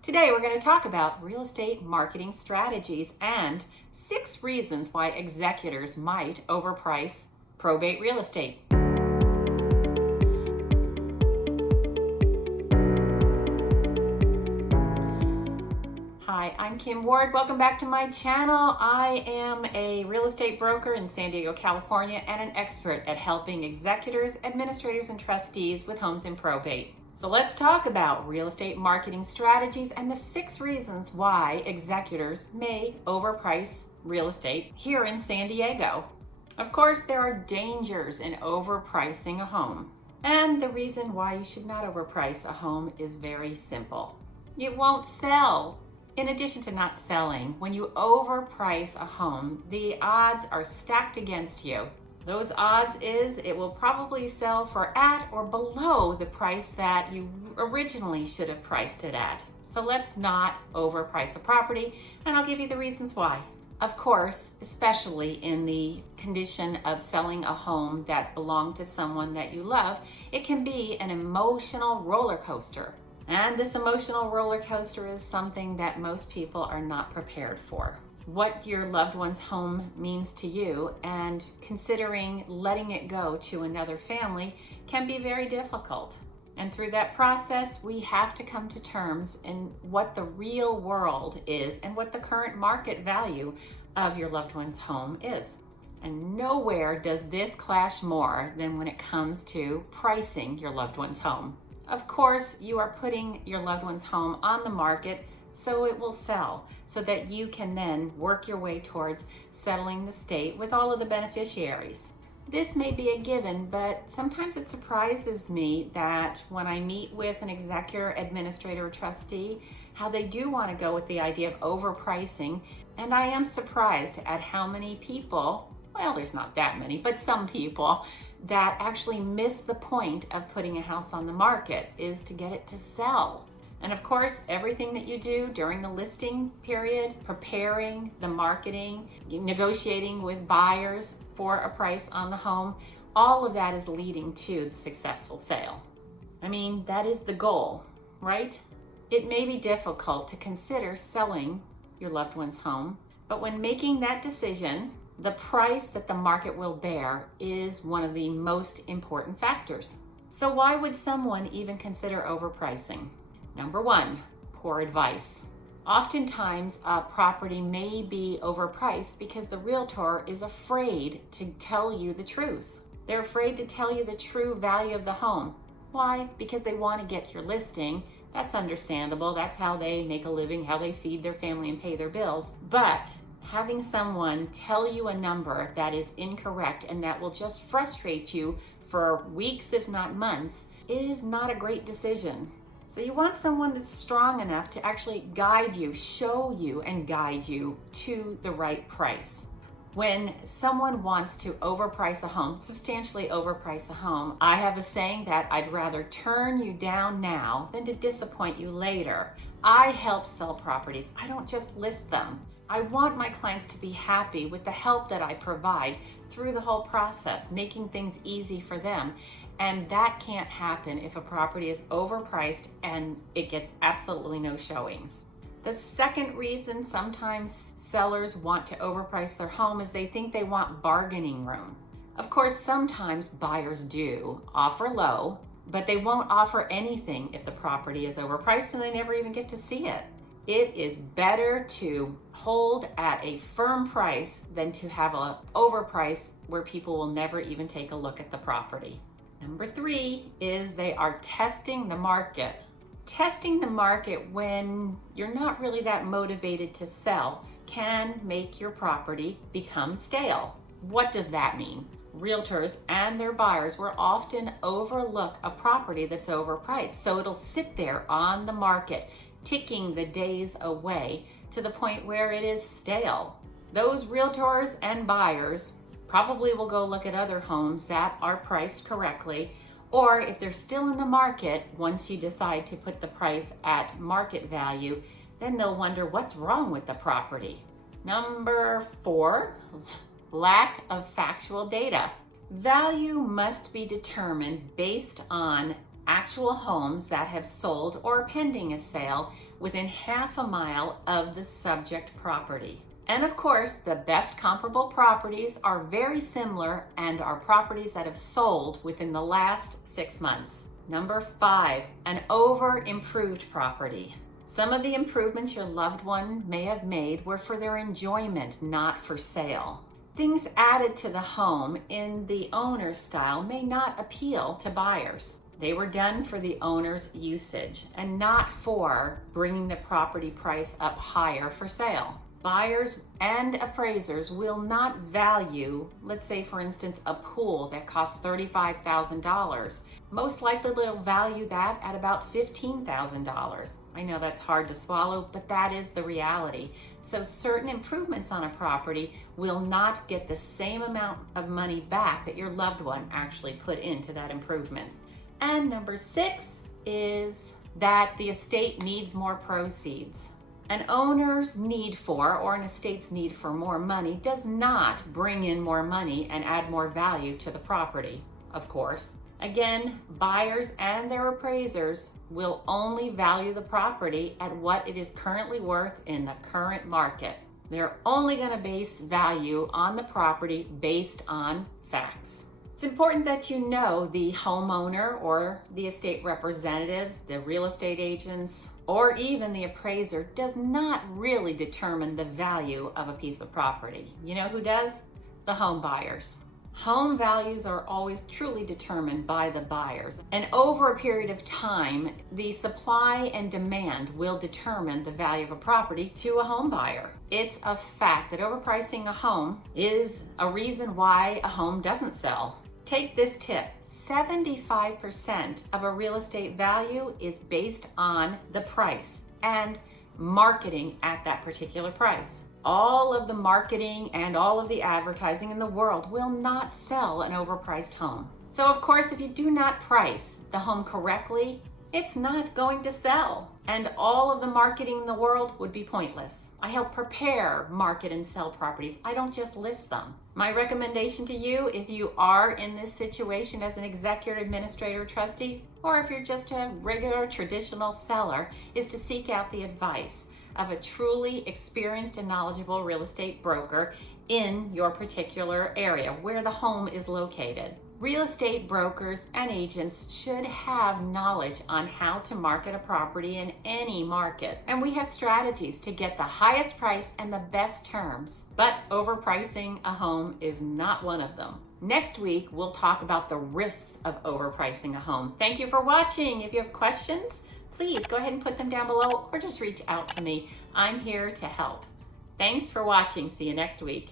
Today we're going to talk about real estate marketing strategies and 6 reasons why executors might overprice probate real estate. Hi, I'm Kim Ward. Welcome back to my channel. I am a real estate broker in San Diego, California, and an expert at helping executors, administrators, and trustees with homes in probate. So let's talk about real estate marketing strategies and the 6 reasons why executors may overprice real estate here in San Diego. Of course, there are dangers in overpricing a home. And the reason why you should not overprice a home is very simple. It won't sell. In addition to not selling, when you overprice a home, the odds are stacked against you. Those odds is it will probably sell for at or below the price that you originally should have priced it at. So let's not overprice a property, and I'll give you the reasons why. Of course, especially in the condition of selling a home that belonged to someone that you love, it can be an emotional roller coaster. And this emotional roller coaster is something that most people are not prepared for. What your loved one's home means to you and considering letting it go to another family can be very difficult. And through that process, we have to come to terms in what the real world is and what the current market value of your loved one's home is. And nowhere does this clash more than when it comes to pricing your loved one's home. Of course, you are putting your loved one's home on the market so it will sell, so that you can then work your way towards settling the state with all of the beneficiaries. This may be a given, but sometimes it surprises me that when I meet with an executor, administrator, or trustee, how they do want to go with the idea of overpricing. And I am surprised at how many people, well, there's not that many, but some people that actually miss the point of putting a house on the market is to get it to sell. And of course, everything that you do during the listing period, preparing the marketing, negotiating with buyers for a price on the home, all of that is leading to the successful sale. I mean, that is the goal, right? It may be difficult to consider selling your loved one's home, but when making that decision, the price that the market will bear is one of the most important factors. So why would someone even consider overpricing? Number 1, poor advice. Oftentimes, a property may be overpriced because the realtor is afraid to tell you the truth. They're afraid to tell you the true value of the home. Why? Because they want to get your listing. That's understandable. That's how they make a living, how they feed their family and pay their bills. But having someone tell you a number that is incorrect and that will just frustrate you for weeks, if not months, is not a great decision. So you want someone that's strong enough to actually guide you, show you, and guide you to the right price. When someone wants to overprice a home, substantially overprice a home, I have a saying that I'd rather turn you down now than to disappoint you later. I help sell properties. I don't just list them. I want my clients to be happy with the help that I provide through the whole process, making things easy for them. And that can't happen if a property is overpriced and it gets absolutely no showings. The second reason sometimes sellers want to overprice their home is they think they want bargaining room. Of course, sometimes buyers do offer low, but they won't offer anything if the property is overpriced and they never even get to see it. It is better to hold at a firm price than to have an overprice where people will never even take a look at the property. Number 3 is they are testing the market. Testing the market when you're not really that motivated to sell can make your property become stale. What does that mean? Realtors and their buyers will often overlook a property that's overpriced. So it'll sit there on the market, ticking the days away to the point where it is stale. Those realtors and buyers probably will go look at other homes that are priced correctly, or if they're still in the market, once you decide to put the price at market value, then they'll wonder what's wrong with the property. Number 4, lack of factual data. Value must be determined based on actual homes that have sold or are pending a sale within half a mile of the subject property. And of course, the best comparable properties are very similar and are properties that have sold within the last 6 months. Number 5, an over-improved property. Some of the improvements your loved one may have made were for their enjoyment, not for sale. Things added to the home in the owner's style may not appeal to buyers. They were done for the owner's usage and not for bringing the property price up higher for sale. Buyers and appraisers will not value, let's say for instance, a pool that costs $35,000. Most likely they'll value that at about $15,000. I know that's hard to swallow, but that is the reality. So certain improvements on a property will not get the same amount of money back that your loved one actually put into that improvement. And number 6 is that the estate needs more proceeds. An owner's need for, or an estate's need for more money does not bring in more money and add more value to the property, of course. Again, buyers and their appraisers will only value the property at what it is currently worth in the current market. They're only going to base value on the property based on facts. It's important that you know the homeowner or the estate representatives, the real estate agents, or even the appraiser does not really determine the value of a piece of property. You know who does? The home buyers. Home values are always truly determined by the buyers. And over a period of time, the supply and demand will determine the value of a property to a home buyer. It's a fact that overpricing a home is a reason why a home doesn't sell. Take this tip. 75% of a real estate value is based on the price and marketing at that particular price. All of the marketing and all of the advertising in the world will not sell an overpriced home. So of course, if you do not price the home correctly, it's not going to sell. And all of the marketing in the world would be pointless. I help prepare, market, and sell properties. I don't just list them. My recommendation to you, if you are in this situation as an executor, administrator, trustee, or if you're just a regular traditional seller, is to seek out the advice of a truly experienced and knowledgeable real estate broker in your particular area where the home is located. Real estate brokers and agents should have knowledge on how to market a property in any market. And we have strategies to get the highest price and the best terms. But overpricing a home is not one of them. Next week, we'll talk about the risks of overpricing a home. Thank you for watching. If you have questions, please go ahead and put them down below or just reach out to me. I'm here to help. Thanks for watching. See you next week.